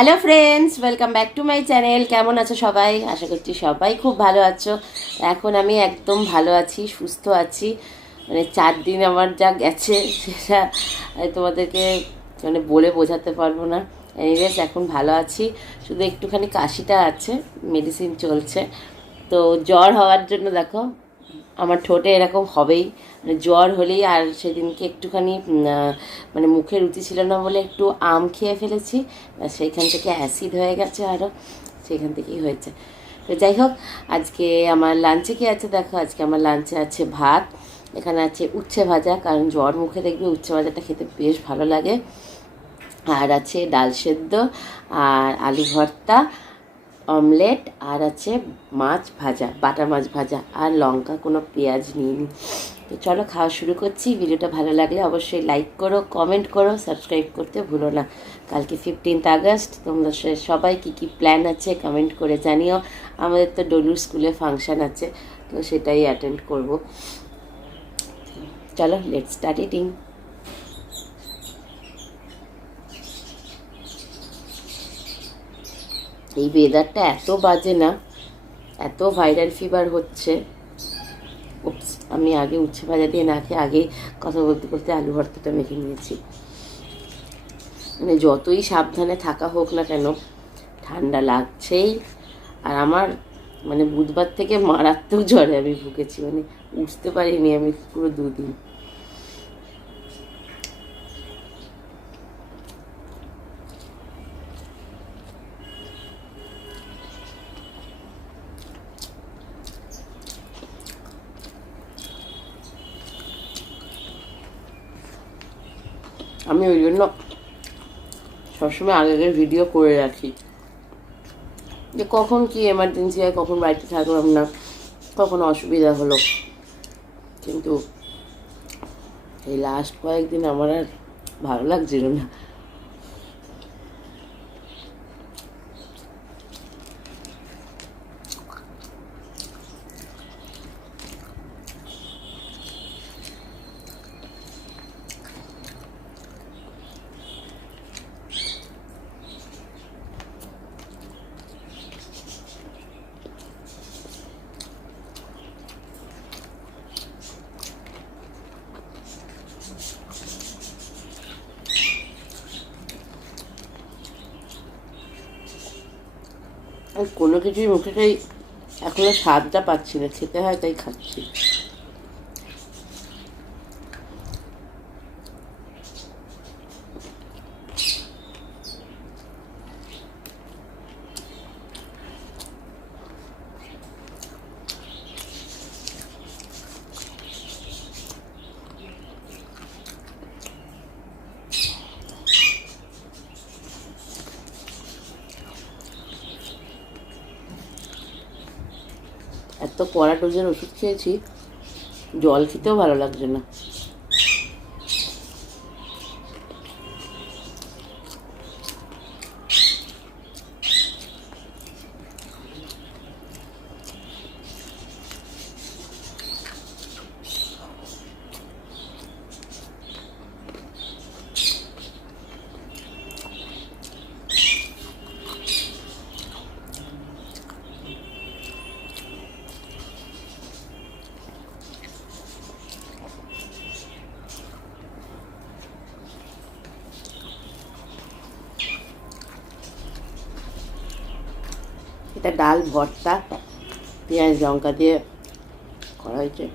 Hello friends, welcome back to my channel. কেমন আছো সবাই? আশা করছি সবাই খুব ভালো আছো। এখন আমি একদম ভালো আছি, সুস্থ আছি। মানে 4 দিন আমার যা গেছে সেটা আমি তোমাদেরকে বলে বোঝাতে পারবো না। এনিওয়েজ এখন ভালো আছি, শুধু একটুখানি কাশিটা আছে, মেডিসিন চলছে। তো জ্বর হওয়ার জন্য দেখো আমার ঠোঁটে এরকম হবেই, মানে জ্বর হলেই। আর সেদিনকে একটুখানি মুখে রুচি ছিল না বলে একটু আম খেয়ে ফেলেছি, সেইখান থেকে অ্যাসিড হয়ে গেছে আরও, সেইখান থেকেই হয়েছে। তো যাই হোক, আজকে আমার লাঞ্চে কী আছে দেখো। আজকে আমার লাঞ্চে আছে ভাত, এখানে আছে উচ্ছে ভাজা, কারণ জ্বর মুখে দেখবে উচ্ছে ভাজাটা খেতে বেশ ভালো লাগে। আর আছে ডাল সেদ্ধ, আর আলু ভর্তা, অমলেট, আর আছে মাছ ভাজা, বাটা মাছ ভাজা, আর লঙ্কা, কোনো পেঁয়াজ নিইনি। তো চলো খাওয়া শুরু করছি। ভিডিওটা ভালো লাগলে অবশ্যই লাইক করো, কমেন্ট করো, সাবস্ক্রাইব করতে ভুলো না। কালকে 15th আগস্ট, তোমরা সবাই কী কী প্ল্যান আছে কমেন্ট করে জানিও। আমাদের তো ডলুর স্কুলে ফাংশান আছে, তো সেটাই অ্যাটেন্ড করব। চলো লেটস স্টার্ট ইটিং। এই ওয়েদারটা এত বাজে না, এত ভাইরাল ফিভার হচ্ছে। আমি আগে উচ্ছে ভাজা দিয়ে না খেয়ে আগেই কথা বলতে বলতে আলু ভর্তাটা মেখে নিয়েছি। মানে যতই সাবধানে থাকা হোক না কেন, ঠান্ডা লাগছেই। আর আমার বুধবার থেকে মারাত্মক জ্বরে আমি ভুগেছি, উঠতে পারিনি আমি পুরো 2 দিন। আমি ওই জন্য সবসময় আগের ভিডিও করে রাখি, যে কখন কি এমার্জেন্সি হয়, কখন বাড়িতে থাকলাম না, কখন অসুবিধা হলো। কিন্তু এই লাস্ট কয়েকদিন আমার আর ভালো লাগছিল না। আর কোনো কিছুই মুখে খাই এখনো স্বাদটা পাচ্ছি না, খেতে হয় তাই খাচ্ছি। এত কড়া ডোজের ওষুধ খেয়েছি, জল খেতেও ভালো লাগছে না। এটা ডাল ভর্তা, পেঁয়াজ লঙ্কা দিয়ে করা হয়েছে।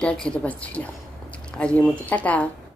এটা আর খেতে পাচ্ছি না। আজকের মতো টাটা।